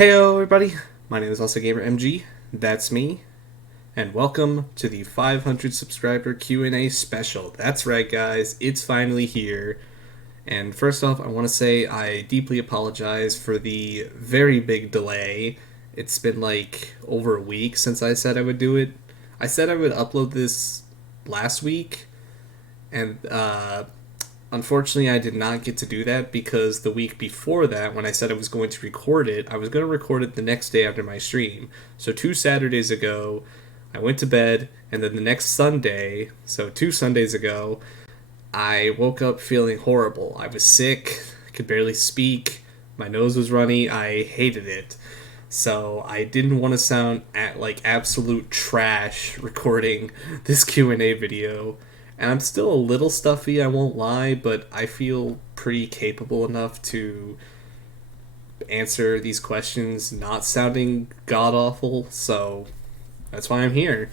Heyo everybody, my name is also Gamer MG, that's me, and welcome to the 500 subscriber Q&A special. That's right guys, it's finally here. And first off, I want to say I deeply apologize for the very big delay. It's been like over a week since I said I would do it. I said I would upload this last week, and unfortunately, I did not get to do that because the week before that, when I said I was going to record it, I was going to record it the next day after my stream. So 2 Saturdays ago, I went to bed, and then the next Sunday, so 2 Sundays ago, I woke up feeling horrible. I was sick, could barely speak, my nose was runny, I hated it. So I didn't want to sound like absolute trash recording this Q&A video. And I'm still a little stuffy, I won't lie, but I feel pretty capable enough to answer these questions not sounding god-awful, so that's why I'm here.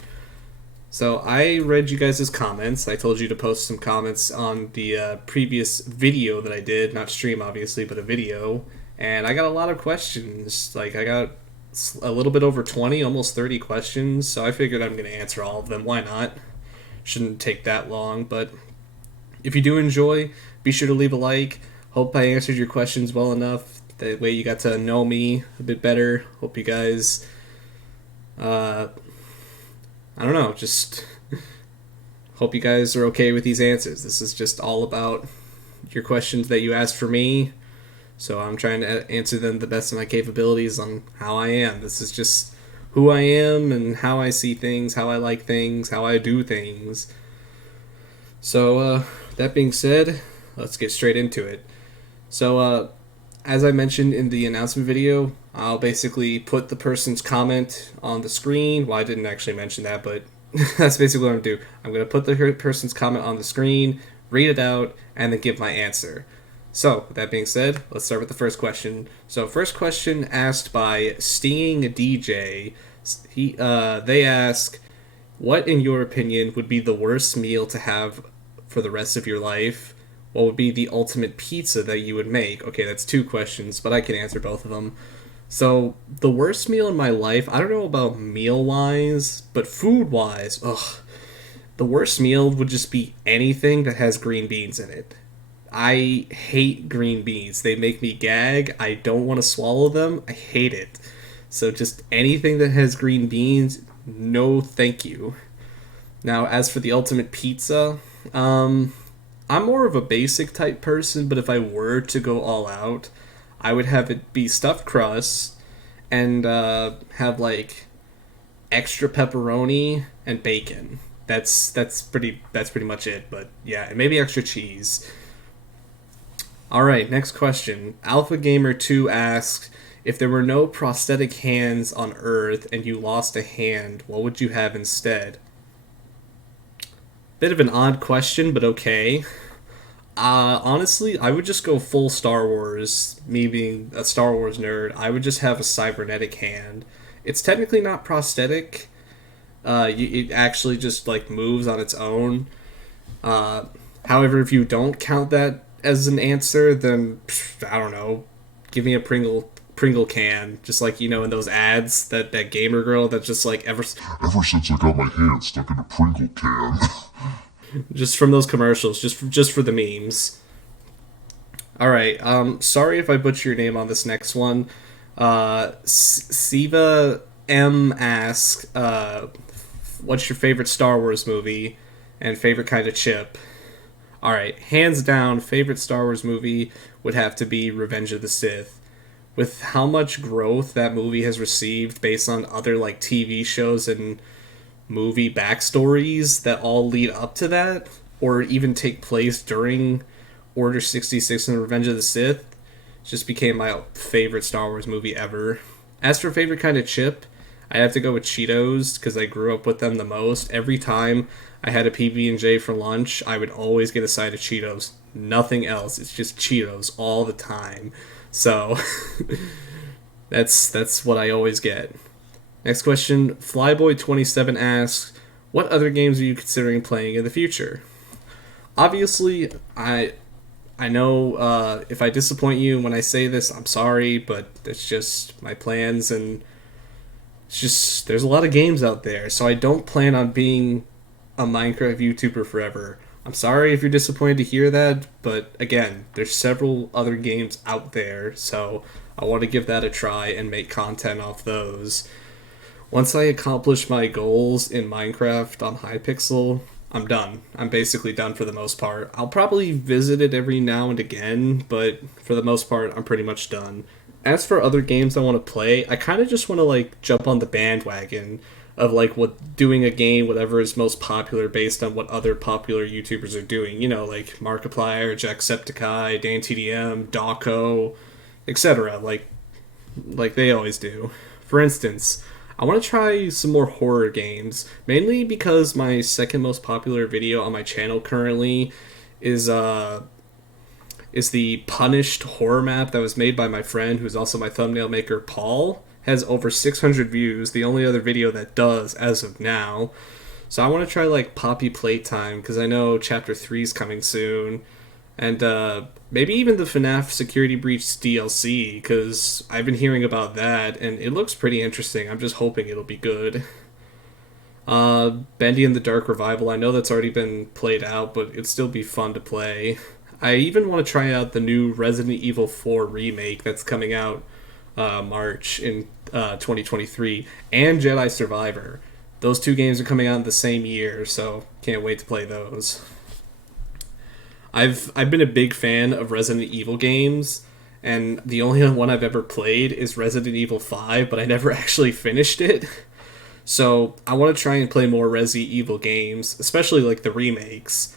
So I read you guys' comments. I told you to post some comments on the previous video that I did, not stream obviously, but a video, and I got a lot of questions. Like, I got a little bit over 20, almost 30 questions, so I figured I'm going to answer all of them. Why not? Shouldn't take that long, but if you do enjoy, be sure to leave a like. Hope I answered your questions well enough. That way you got to know me a bit better. Hope you guys, I don't know, just hope you guys are okay with these answers. This is just all about your questions that you asked for me, so I'm trying to answer them the best of my capabilities on how I am. This is just who I am and how I see things, how I like things, how I do things. So, that being said, let's get straight into it. So, as I mentioned in the announcement video, I'll basically put the person's comment on the screen. Well, I didn't actually mention that, but that's basically what I'm going to do. I'm going to put the person's comment on the screen, read it out, and then give my answer. So, with that being said, let's start with the first question. So, first question asked by Stinging DJ. They ask, what in your opinion would be the worst meal to have for the rest of your life? What would be the ultimate pizza that you would make? Okay, that's two questions, but I can answer both of them. So, the worst meal in my life, I don't know about meal-wise, but food-wise, ugh. The worst meal would just be anything that has green beans in it. I hate green beans. They make me gag. I don't want to swallow them. I hate it. So just anything that has green beans, no thank you. Now, as for the ultimate pizza, I'm more of a basic type person, but if I were to go all out, I would have it be stuffed crust and have like extra pepperoni and bacon. That's pretty much it. But yeah, and maybe extra cheese. All right, next question. Alpha Gamer 2 asks, if there were no prosthetic hands on Earth and you lost a hand, what would you have instead? Bit of an odd question, but okay. Honestly, I would just go full Star Wars. Me being a Star Wars nerd, I would just have a cybernetic hand. It's technically not prosthetic. It actually just like moves on its own. However, if you don't count that as an answer, then I don't know. Give me a Pringle can, just like, you know, in those ads, that gamer girl that's just like ever since I got my hand stuck in a Pringle can. Just from those commercials, just for the memes. All right, sorry if I butcher your name on this next one. Siva M asks, what's your favorite Star Wars movie and favorite kind of chip? All right, hands down, favorite Star Wars movie would have to be Revenge of the Sith. With how much growth that movie has received based on other like TV shows and movie backstories that all lead up to that, or even take place during Order 66 and Revenge of the Sith, just became my favorite Star Wars movie ever. As for favorite kind of chip, I have to go with Cheetos because I grew up with them the most. Every time I had a PB&J for lunch, I would always get a side of Cheetos. Nothing else. It's just Cheetos all the time. So that's what I always get. Next question, Flyboy27 asks, what other games are you considering playing in the future? Obviously, I know if I disappoint you when I say this, I'm sorry, but it's just my plans, and it's just there's a lot of games out there, so I don't plan on being a Minecraft YouTuber forever. I'm sorry if you're disappointed to hear that, but again, there's several other games out there, so I want to give that a try and make content off those. Once I accomplish my goals in Minecraft on Hypixel, I'm done. I'm basically done for the most part. I'll probably visit it every now and again, but for the most part, I'm pretty much done. As for other games I want to play, I kind of just want to like jump on the bandwagon of like what doing a game, whatever is most popular based on what other popular YouTubers are doing. You know, like Markiplier, Jacksepticeye, DanTDM, Dawko, etc. Like they always do. For instance, I want to try some more horror games, mainly because my second most popular video on my channel currently is is the Punished horror map that was made by my friend, who's also my thumbnail maker, Paul. Has over 600 views, the only other video that does as of now. So I want to try like Poppy Playtime because I know Chapter 3 is coming soon, and maybe even the FNAF Security Breach DLC because I've been hearing about that and it looks pretty interesting. I'm just hoping it'll be good. Bendy and the Dark Revival, I know that's already been played out, but it'd still be fun to play. I even want to try out the new Resident Evil 4 remake that's coming out March in 2023, and Jedi Survivor. Those two games are coming out in the same year, so can't wait to play those. I've been a big fan of Resident Evil games, and the only one I've ever played is Resident Evil 5, but I never actually finished it. So I want to try and play more Resident Evil games, especially like the remakes.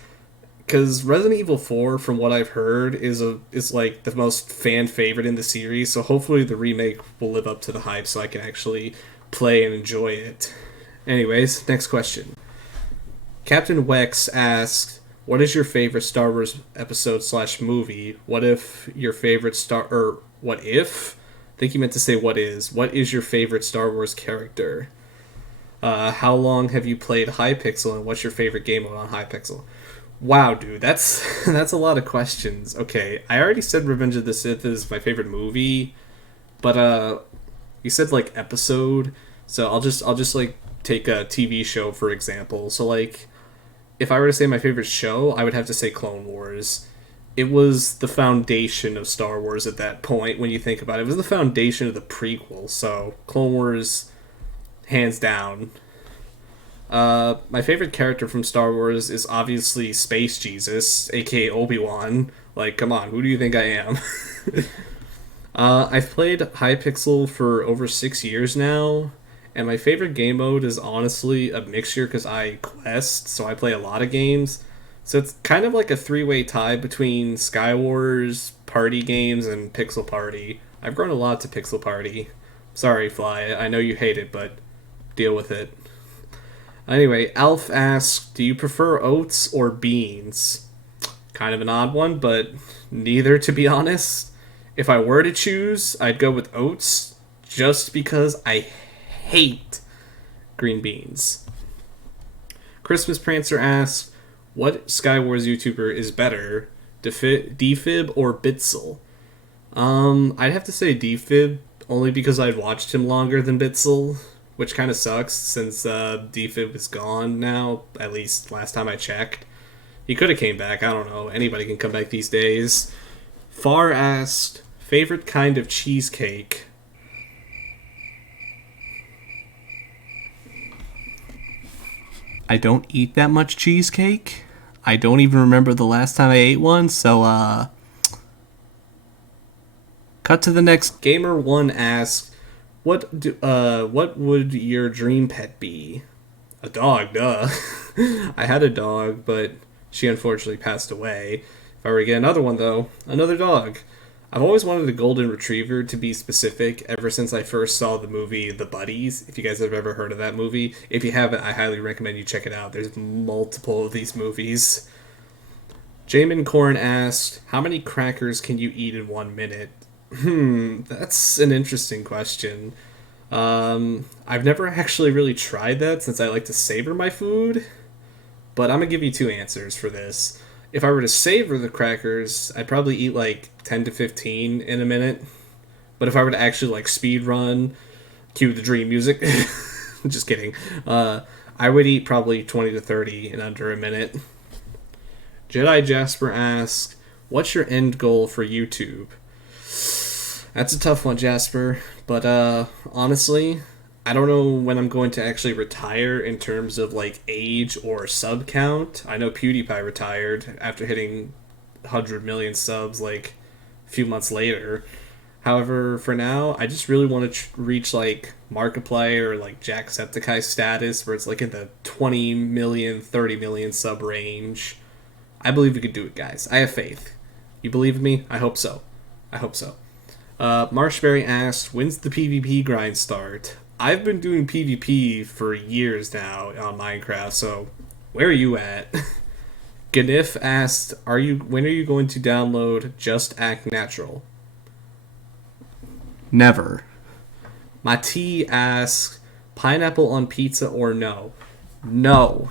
Because Resident Evil 4, from what I've heard, is like the most fan favorite in the series. So hopefully the remake will live up to the hype, so I can actually play and enjoy it. Anyways, next question. Captain Wex asks, "What is your favorite Star Wars episode slash movie? What if your favorite what if? I think you meant to say what is. What is your favorite Star Wars character? How long have you played Hypixel, and what's your favorite game mode on Hypixel?" Wow, dude, that's that's a lot of questions. Okay, I already said Revenge of the Sith is my favorite movie, but you said like episode, so I'll just like take a TV show for example. So like, if I were to say my favorite show, I would have to say Clone Wars. It was the foundation of Star Wars at that point. When you think about it, it was the foundation of the prequel. So Clone Wars, hands down. My favorite character from Star Wars is obviously Space Jesus, aka Obi-Wan. Like, come on, who do you think I am? I've played Hypixel for over 6 years now, and my favorite game mode is honestly a mixture because I quest, so I play a lot of games. So it's kind of like a three-way tie between Skywars, party games, and Pixel Party. I've grown a lot to Pixel Party. Sorry, Fly, I know you hate it, but deal with it. Anyway, Alf asks, "Do you prefer oats or beans?" Kind of an odd one, but neither, to be honest. If I were to choose, I'd go with oats, just because I hate green beans. Christmas Prancer asks, "What Skywars YouTuber is better, Defib or Bitzel?" I'd have to say Defib, only because I'd watched him longer than Bitzel, which kind of sucks since Defib is gone now, at least last time I checked. He could have came back, I don't know. Anybody can come back these days. Far asked, "Favorite kind of cheesecake?" I don't eat that much cheesecake. I don't even remember the last time I ate one, so cut to the next. Gamer1 asks, what would your dream pet be?" A dog, duh. I had a dog, but she unfortunately passed away. If I were to get another one, though, another dog. I've always wanted a golden retriever, to be specific, ever since I first saw the movie The Buddies. If you guys have ever heard of that movie. If you haven't, I highly recommend you check it out. There's multiple of these movies. Jamin Korn asked, "How many crackers can you eat in 1 minute?" That's an interesting question. I've never actually really tried that since I like to savor my food, but I'm gonna give you two answers for this. If I were to savor the crackers, I'd probably eat like 10 to 15 in a minute. But if I were to actually like speed run, cue the dream music, just kidding. I would eat probably 20 to 30 in under a minute. Jedi Jasper asks, "What's your end goal for YouTube?" That's a tough one, Jasper. But honestly, I don't know when I'm going to actually retire in terms of like age or sub count. I know PewDiePie retired after hitting 100 million subs like a few months later. However, for now, I just really want to reach like Markiplier or like Jacksepticeye status where it's like in the 20 million, 30 million sub range. I believe we could do it, guys. I have faith. You believe in me? I hope so. I hope so. Marshberry asked, "When's the PvP grind start?" I've been doing PvP for years now on Minecraft, so where are you at? Ganif asked, when are you going to download Just Act Natural?" Never. My T asks, "Pineapple on pizza or no?" No.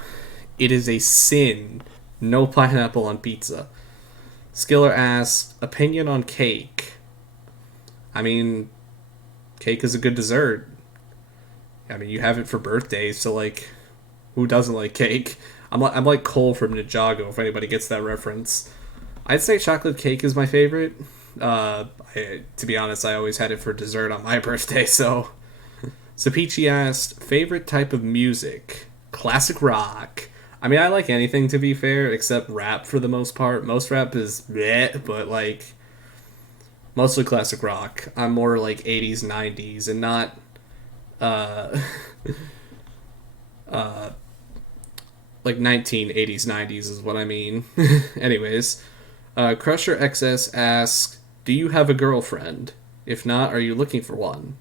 It is a sin. No pineapple on pizza. Skiller asks, "Opinion on cake?" I mean, cake is a good dessert. I mean, you have it for birthdays, so like, who doesn't like cake? I'm like Cole from Ninjago, if anybody gets that reference. I'd say chocolate cake is my favorite. To be honest, I always had it for dessert on my birthday, so. Sapichi asked, "Favorite type of music?" Classic rock. I mean, I like anything, to be fair, except rap for the most part. Most rap is bleh, but like, mostly classic rock. I'm more like 80s, 90s, and not, uh, like 1980s, 90s is what I mean. Anyways, Crusher XS asks, "Do you have a girlfriend? If not, are you looking for one?"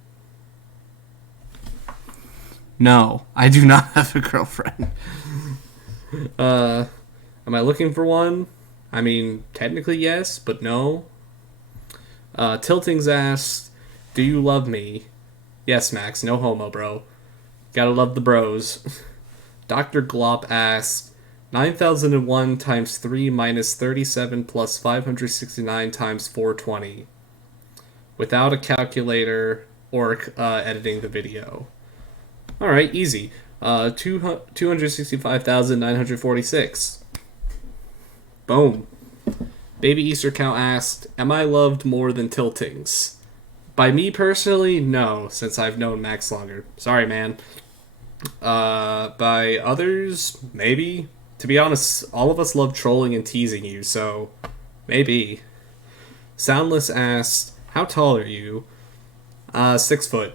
No, I do not have a girlfriend. Am I looking for one? I mean, technically yes, but no. Tiltings asks, "Do you love me?" Yes, Max, no homo, bro. Gotta love the bros. Dr. Glop asks, 9001 times 3 minus 37 plus 569 times 420. Without a calculator or editing the video. Alright, easy. 265,946. Boom. Baby Easter Cow asked, "Am I loved more than Tiltings?" By me personally, no, since I've known Max longer. Sorry, man. By others, maybe. To be honest, all of us love trolling and teasing you, so maybe. Soundless asked, "How tall are you?" 6 foot.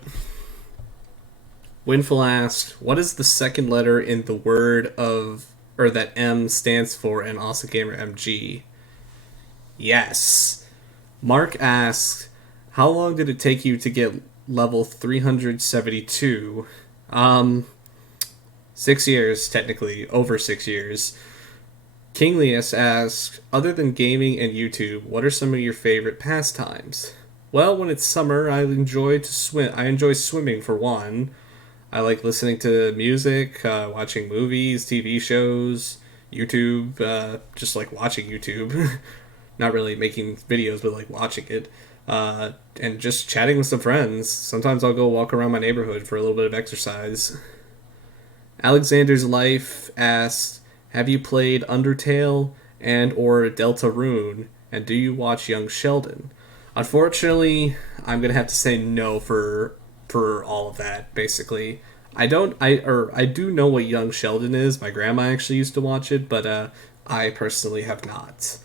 Winful asked, "What is the second letter in the word of, or that M stands for in Awesome Gamer MG?" Yes. Mark asked, "How long did it take you to get level 372? 6 years, technically. Over 6 years. Kinglius asked, "Other than gaming and YouTube, what are some of your favorite pastimes?" Well, when it's summer, I enjoy swimming for one. I like listening to music, watching movies, TV shows, YouTube, just like watching YouTube. Not really making videos, but like watching it. And just chatting with some friends. Sometimes I'll go walk around my neighborhood for a little bit of exercise. Alexander's Life asks, "Have you played Undertale and or Deltarune? And do you watch Young Sheldon?" Unfortunately, I'm gonna have to say no for all of that. Basically, I do know what Young Sheldon is. My grandma actually used to watch it, but I personally have not.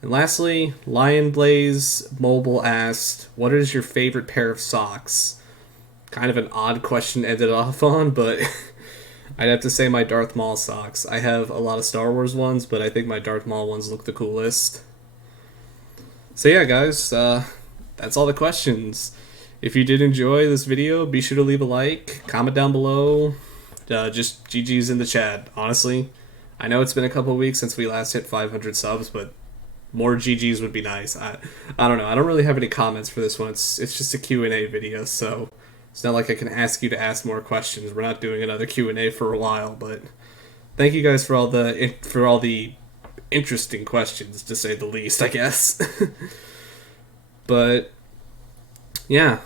And lastly, Lion Blaze Mobile asked, "What is your favorite pair of socks?" Kind of an odd question to end it off on, but I'd have to say my Darth Maul socks. I have a lot of Star Wars ones, but I think my Darth Maul ones look the coolest. So yeah, guys, that's all the questions. If you did enjoy this video, be sure to leave a like, comment down below, just GG's in the chat, honestly. I know it's been a couple weeks since we last hit 500 subs, but more GG's would be nice. I don't know, I don't really have any comments for this one. It's just a Q&A video, so it's not like I can ask you to ask more questions. We're not doing another Q&A for a while, but thank you guys for all the interesting questions, to say the least, I guess. But yeah,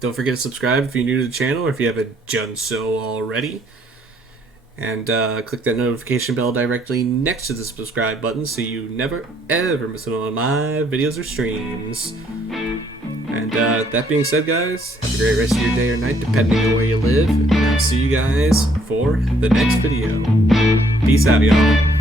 don't forget to subscribe if you're new to the channel or if you haven't done so already. And click that notification bell directly next to the subscribe button so you never ever miss one of my videos or streams. And that being said, guys, have a great rest of your day or night depending on where you live. And I'll see you guys for the next video. Peace out, y'all.